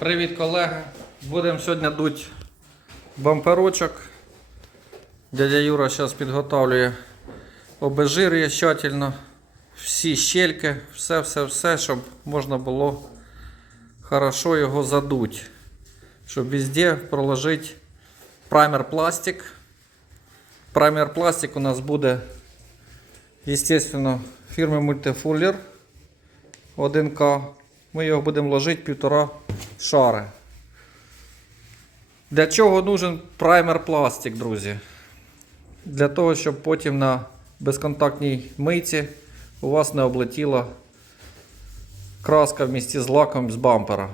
Привіт, колеги! Будемо сьогодні дуть бамперочок. Дядя Юра зараз підготовлює обезжирює тщательно. Всі щельки, все-все-все, щоб можна було хорошо його задуть. Щоб везде проложити праймер пластик. Праймер пластик у нас буде, естественно, фірми Multifuller 1К. Ми його будемо ложити півтора шари. Для чого нужен праймер пластик, друзі? Для того, щоб потім на безконтактній мийці у вас не облетіла краска в місті з лаком з бампера.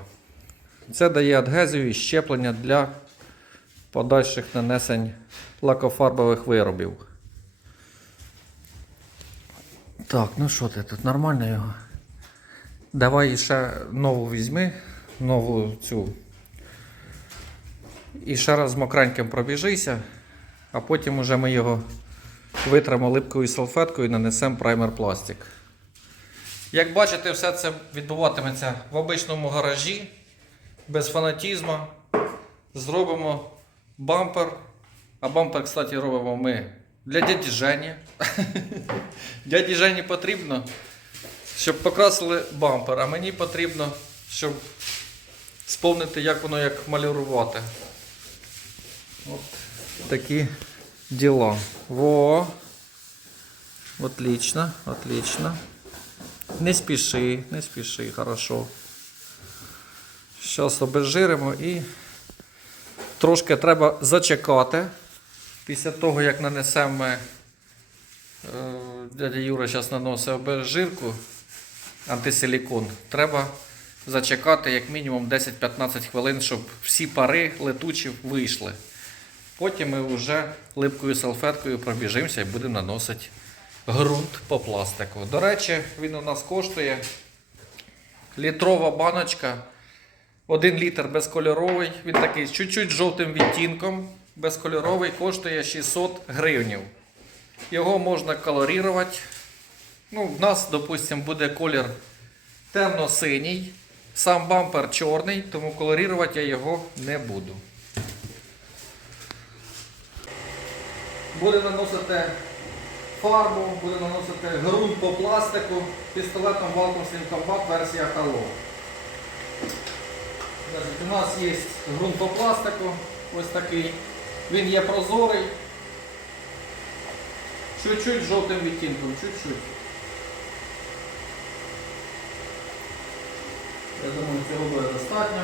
Це дає адгезію і щеплення для подальших нанесень лакофарбових виробів. Так, ну що ти тут нормально його? Давай ще нову візьми, нову цю. І ще раз мокреньким пробіжися, а потім уже ми його витримо липкою салфеткою і нанесемо праймер пластик. Як бачите, все це відбуватиметься в обичному гаражі, без фанатізму. Зробимо бампер. А бампер, кстати, робимо ми для дяді Жені. Дяді Жені потрібно, щоб покрасили бампер, а мені потрібно, щоб сповнити, як воно як малювати. От такі діла. Во. Отлично, отлично. Не спіши, не спіши, хорошо. Зараз обезжиримо і трошки треба зачекати. Після того, як нанесемо е, дядя Юра зараз наносить обезжирку, антисилікон, треба зачекати як мінімум 10-15 хвилин, щоб всі пари летучі вийшли. Потім ми вже липкою салфеткою пробіжимося і будемо наносити ґрунт по пластику. До речі, він у нас коштує літрова баночка. 1 літр безкольоровий. Він такий з чуть-чуть жовтим відтінком. Безкольоровий коштує 600 гривнів. Його можна колорувати. Ну, в нас, допустимо, буде колір темно-синій. Сам бампер чорний, тому колорувати я його не буду. Буде наносити фарбу, буде наносити ґрунт по пластику пістолетом Slim Combat версія Halo. У нас є ґрунт по пластику, ось такий. Він є прозорий. Чуть-чуть жовтим відтінком, чуть-чуть. Я думаю, цього буде достатньо.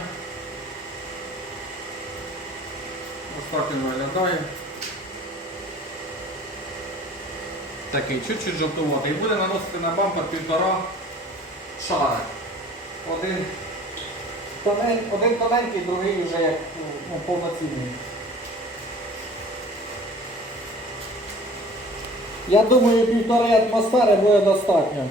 Він виглядає. Такий чуть-чуть жовтуватий. І буде наносити на бампер півтора шари. Один, тонен, один тоненький, другий вже як ну, повноцінний. Я думаю, півтори атмосфери буде достатньо.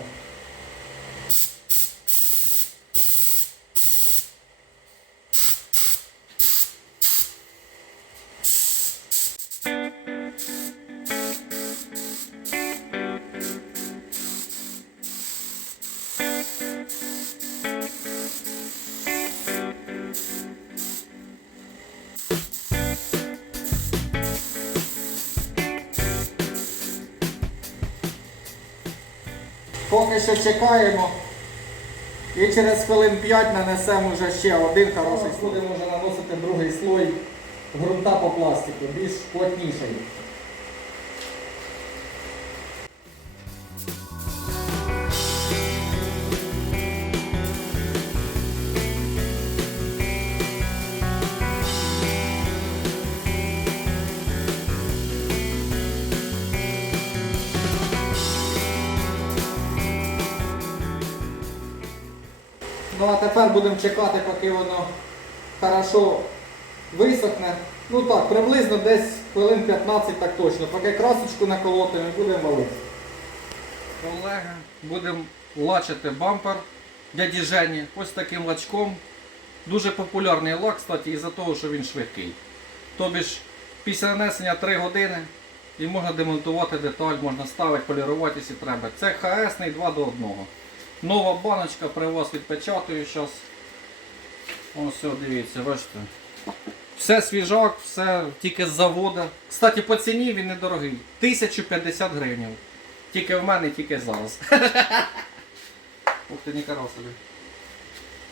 Поки що чекаємо. І через хвилин 5 нанесемо вже ще один хороший слой. Будемо вже наносити другий слой грунта по пластику, більш плотніший. Ну а тепер будемо чекати, поки воно хорошо висохне. Ну так, приблизно десь хвилин 15 так точно. Поки красочку наколотимо і будемо валити. Колеги, будемо лачити бампер дяді Жені ось таким лачком. Дуже популярний лак, кстати, із-за того, що він швидкий. Тобі ж після нанесення 3 години і можна демонтувати деталь, можна ставити, полірувати, якщо треба. Це ХС 2 до 1. Нова баночка при вас відпечатую зараз. Ось все, дивіться, бачите. Все свіжак, все тільки з заводу. Кстати, по ціні він недорогий. 1050 гривень. Тільки в мене, тільки зараз. Ух ти, не карав собі.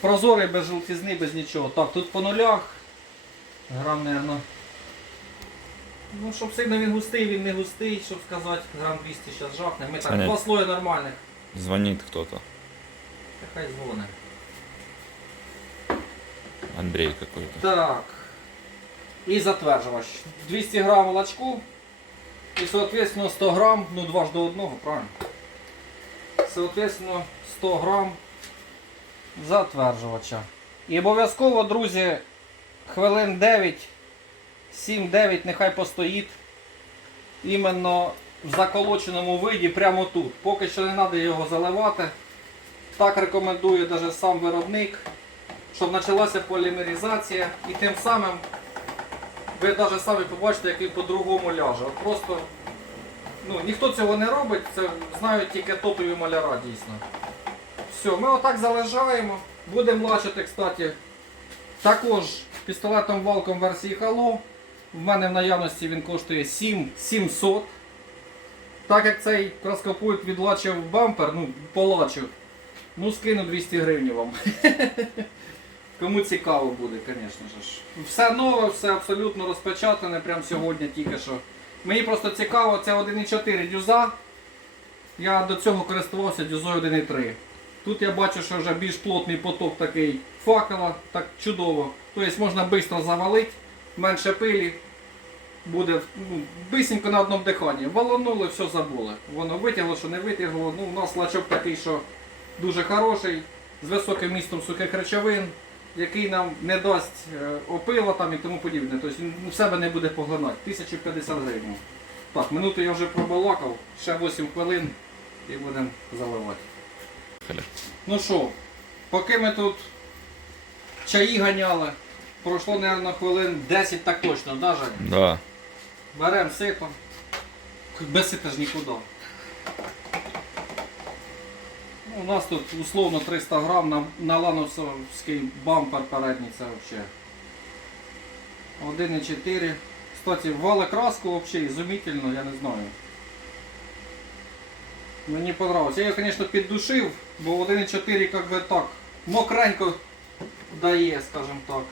Прозорий, без жовтізни, без нічого. Так, тут по нулях. Грам, наверно. Ну, щоб сильно він густий, він не густий, щоб сказати, грам 200 зараз жахне. Ми так, Саня. два слої нормальних. Звонит кто-то. Хай дзвоне. Андрей какой-то. Так. І затверджувач. 200 грам молочку. І, соответственно, 100 грам, ну 2 ж до одного, правильно? Соответственно, 100 грам затверджувача. І обов'язково, друзі, хвилин 9, 7-9 нехай постоїть іменно в заколоченому виді прямо тут. Поки що не треба його заливати. Так рекомендує навіть сам виробник щоб почалася полімеризація і тим самим ви навіть самі побачите, який по-другому ляже. От просто ну, ніхто цього не робить, це знають тільки топові маляра дійсно. Все, ми отак залежаємо. Будемо лачити, кстати, також пістолетом валком версії Halo. В мене в наявності він коштує 7700. Так як цей краскопульт відлачив бампер, ну, полачив, ну скину 200 гривень вам. Кому цікаво буде, звісно ж. Все нове, все абсолютно розпечатане, прямо сьогодні тільки що. Мені просто цікаво, це 1.4 дюза. Я до цього користувався дюзою 1.3. Тут я бачу, що вже більш плотний поток такий факела, так чудово. Тобто можна швидко завалити, менше пилі. Буде ну, бисенько на одному диханні. Валанули, все забули. Воно витягло, що не витягло. Ну, у нас лачок такий, що дуже хороший, з високим містом сухих речовин, який нам не дасть е, опила там і тому подібне. Тобто він в себе не буде поглинати. 1050 гривень. Так, минуту я вже пробалакав, ще 8 хвилин і будемо заливати. Ну що, поки ми тут чаї ганяли, пройшло, мабуть, хвилин 10 так точно, да, Жень? Да. Беремо сито. Без сита ж нікуди. У нас тут условно 300 грам на, на лановський бампер передній, це взагалі. 1,4. Кстати, вали краску взагалі ізумительно, я не знаю. Мені понравилось. Я її, звісно, піддушив, бо 1,4 як би так мокренько дає, скажімо так.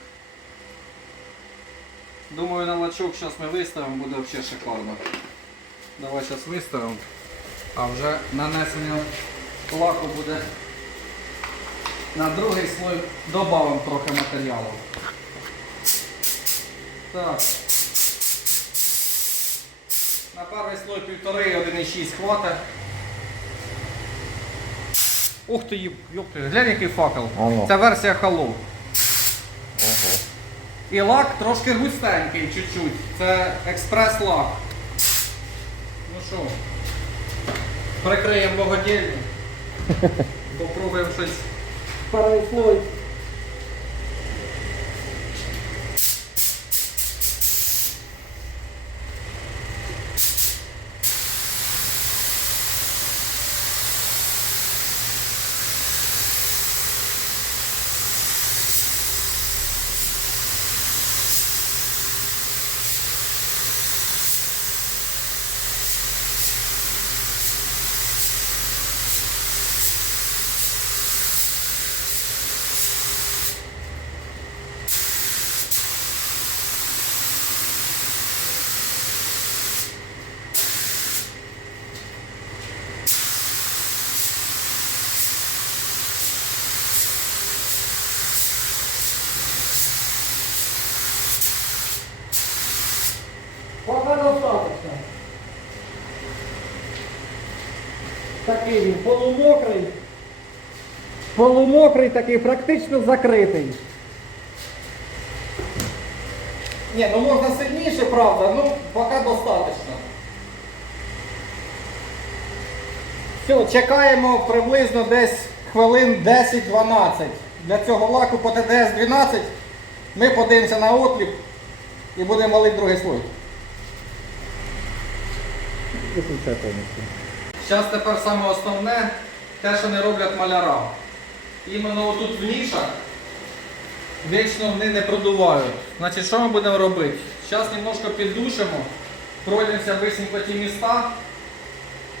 Думаю, на лачок зараз ми виставимо, буде взагалі шикарно. Давай зараз виставимо. А вже нанесення лаку буде на другий слой. Добавимо трохи матеріалу. Так. На перший слой 1,5 1,6 хватить. Ух ти, йопти, глянь який факел. Ого. Це версія Halo. Ого. І лак трошки густенький чуть-чуть. Це експрес-лак. Ну що, прикриємо богодільню. Попробуємо щось. Перший Такий він полумокрий. Полумокрий такий, практично закритий. Ні, ну можна сильніше, правда, ну поки достатньо. Все, чекаємо приблизно десь хвилин 10-12. Для цього лаку по ТДС 12 ми подивимося на отліп і будемо валити другий слой. Виключай повністю. Зараз тепер саме основне, те, що не роблять маляра. Іменно отут в нішах Вічно вони не продувають. Значить, що ми будемо робити? Зараз немножко піддушимо, пройдемося висінько ті міста,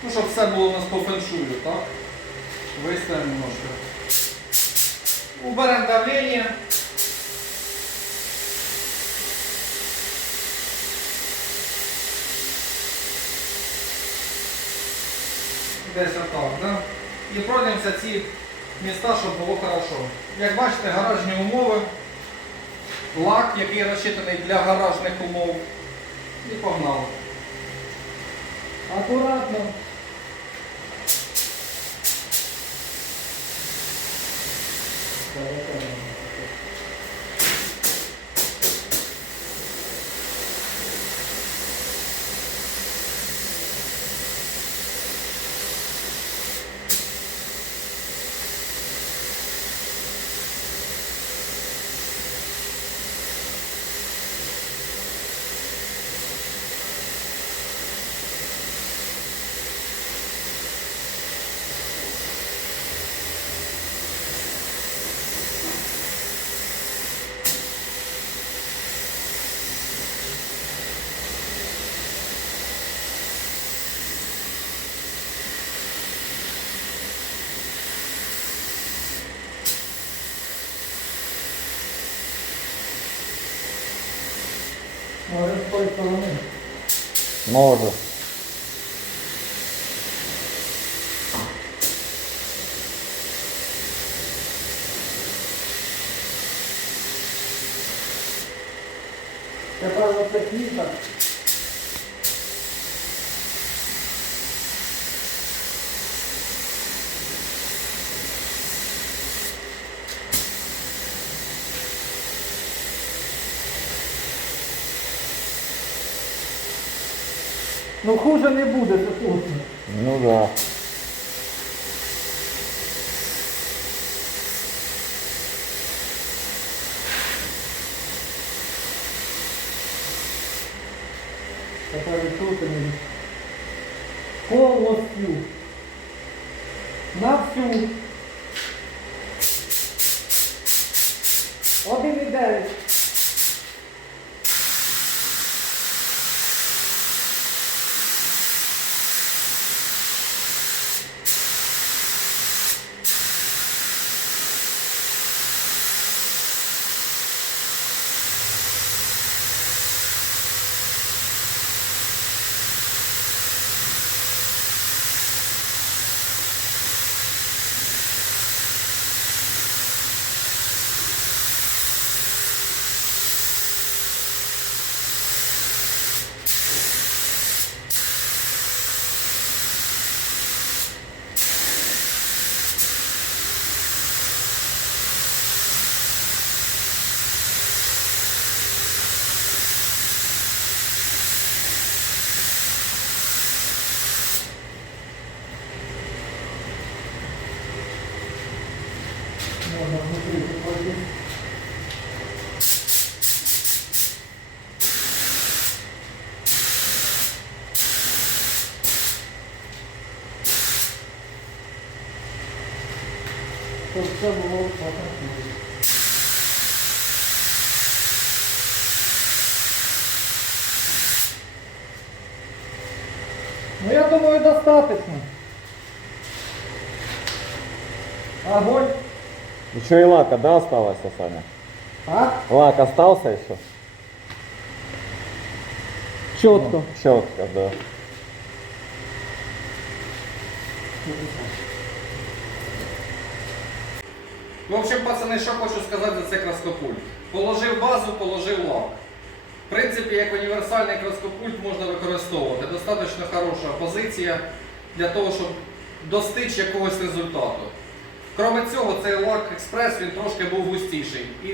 ну, щоб все було у нас по феншую, так? Виставимо немножко. Уберемо давлення. Десь отак, да? І пройдемося ці міста, щоб було хорошо. Як бачите, гаражні умови, лак, який розчитаний для гаражних умов. І погнали. Акуратно. Може з тої сторони. Може. Ну хуже не буде, це точно. Ну да. Тепер відчутимо повністю на всю Можно внутри пройти. Щоб все було. Ну я думаю достаточно. Еще и лака, да, осталось, Саня? А? Лак остался еще? Четко. Четко, да. В общем, пацани, що хочу сказати за цей краскопульт. Положив базу, положив лак. В принципі, як універсальний краскопульт можна використовувати. Достатньо хороша позиція для того, щоб достичь якогось результату. Кроме цього, цей лак експрес він трошки був густіший. І,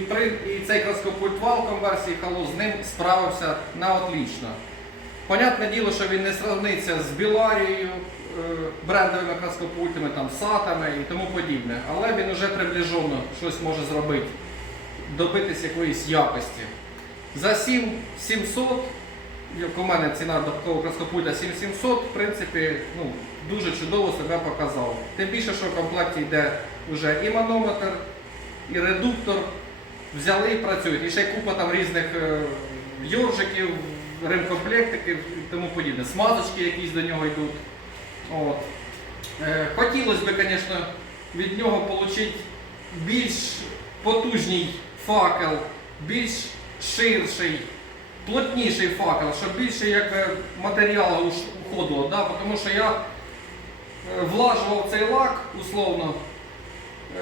і цей краскопульт валком версії Halo з ним справився на отлично. Понятне діло, що він не сравниться з Біларією, е, брендовими краскопультами, там, сатами і тому подібне. Але він вже приближено щось може зробити, добитись якоїсь якості. За 7700, як у мене ціна такого краскопульта 7700, в принципі, ну, дуже чудово себе показав. Тим більше, що в комплекті йде вже і манометр, і редуктор, взяли і працюють. І ще купа там різних е, йоржиків, ремкомплектиків і тому подібне. Смазочки якісь до нього йдуть. От. Е, Хотілося б, звісно, від нього отримати більш потужний факел, більш ширший, плотніший факел, щоб більше якби, матеріалу уходило. Да? Тому що я е, влажував цей лак условно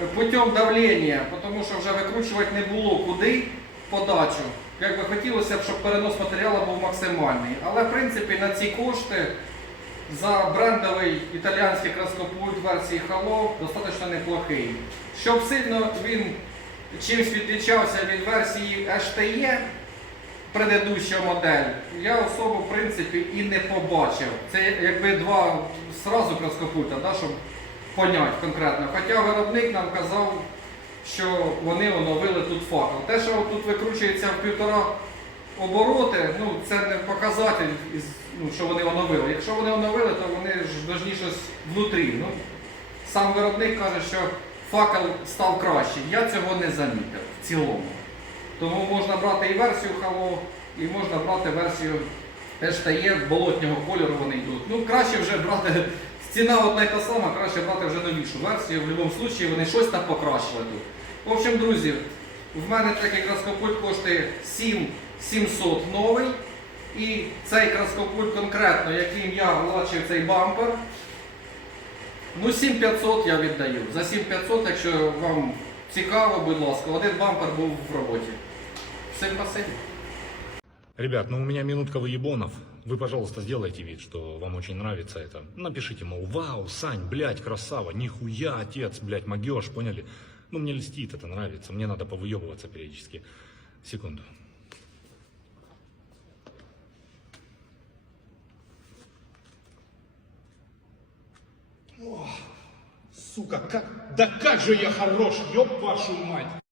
е, путем давлення, тому що вже викручувати не було куди подачу. Як би хотілося б, щоб перенос матеріалу був максимальний. Але в принципі на ці кошти за брендовий італійський краскопульт версії Halo достатньо неплохий. Щоб сильно він чимось відрізнявся від версії HTE, предыдуща модель, я особо в принципі і не побачив. Це якби два сразу краскопульта, да, щоб поняти конкретно. Хоча виробник нам казав, що вони оновили тут факел. Те, що тут викручується в півтора обороти, ну це не показатель, ну, що вони оновили. Якщо вони оновили, то вони ж должні щось внутрі. Ну, сам виробник каже, що факел став кращий. Я цього не замітив в цілому. Тому можна брати і версію Halo, і можна брати версію HTE болотнього кольору вони йдуть. Ну, краще вже брати, ціна одна й та сама, краще брати вже новішу версію. В будь-якому випадку вони щось там покращили тут. В общем, друзі, в мене такий краскопульт коштує 7700 новий. І цей краскопульт конкретно, яким я влачив цей бампер, ну 7500 я віддаю. За 7500, якщо вам цікаво, будь ласка, один бампер був в роботі. Всім спасибі. Ребят, ну у меня минутка выебонов. Вы, пожалуйста, сделайте вид, что вам очень нравится это. Напишите, мол, вау, Сань, блядь, красава, нихуя, отец, блядь, могешь, поняли? Ну, мне льстит, это нравится, мне надо повыебываться периодически. Секунду. Сука, как... Да как же я хорош, ёб вашу мать!